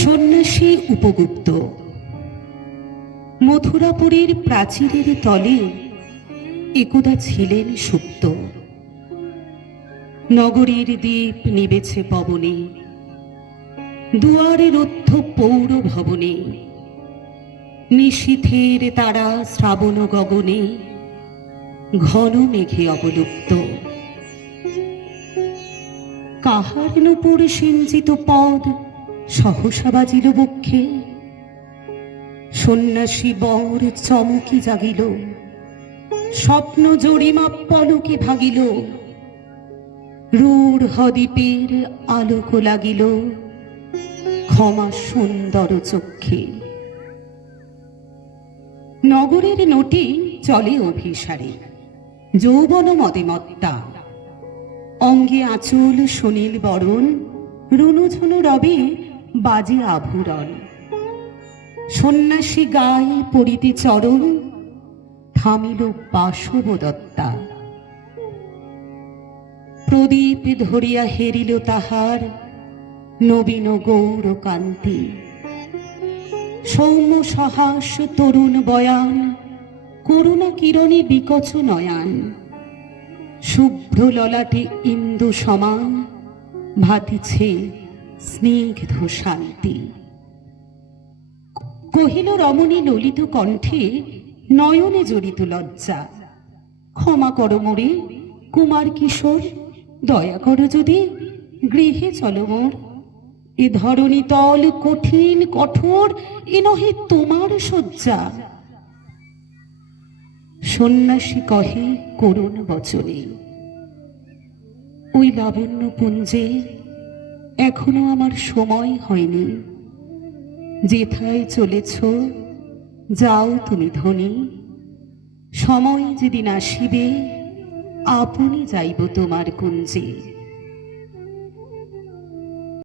সন্ন্যাসী উপগুপ্ত। মথুরাপুরীর প্রাচীরের তলে একদা ছিলেন সুপ্ত। নগরীর দ্বীপ নিবেছে পবনে, দুয়ারে রুদ্ধ পৌর ভবনে। নিশীথের তারা শ্রাবণ গগনে, ঘন মেঘে অবলুপ্ত। কাহার নূপুর সিঞ্চিত পদ সহসা বাজিল বক্ষে। সন্ন্যাসী বর চমকি জাগিল, স্বপ্ন জরিমা পলকে ভাগিল। রূঢ় দ্বীপের আলোক লাগিল, ক্ষমা সুন্দর চক্ষে। নগরের নটি চলে অভিসারে, যৌবন মদে মত্তা। অঙ্গে আঁচল সুনীল বরণ, রুনুঝুনু রবে বাজে আভূরণ। সন্ন্যাসী গায়ে পড়িতে চরণ, থামিল বাসবদত্তা। প্রদীপ ধরিয়া হেরিল তাহার, নবীন গৌর কান্তি। সৌম্য সহাস তরুণ বয়ান, করুণা কিরণে বিকচ নয়ান। শুভ্র ললাটে ইন্দু সমান, ভাতিছে স্নিগ্ধ শান্তি। কহিল রমণী ললিত কণ্ঠে, নয়নে জড়িত লজ্জা। ক্ষমা কর মোরে কুমার কিশোর, দয়া কর যদি গৃহে চলো মোর। এ ধরণী তল কঠিন কঠোর, এ নহে তোমার শয্যা। সন্ন্যাসী কহে করুণ বচনে, ওই লাবণ্য পুঞ্জে এখনো আমার সময় হয়নি। যেথায় চলেছ যাও তুমি ধনী, সময় যেদিন আসিবে আপনি যাইব তোমার কুঞ্জে।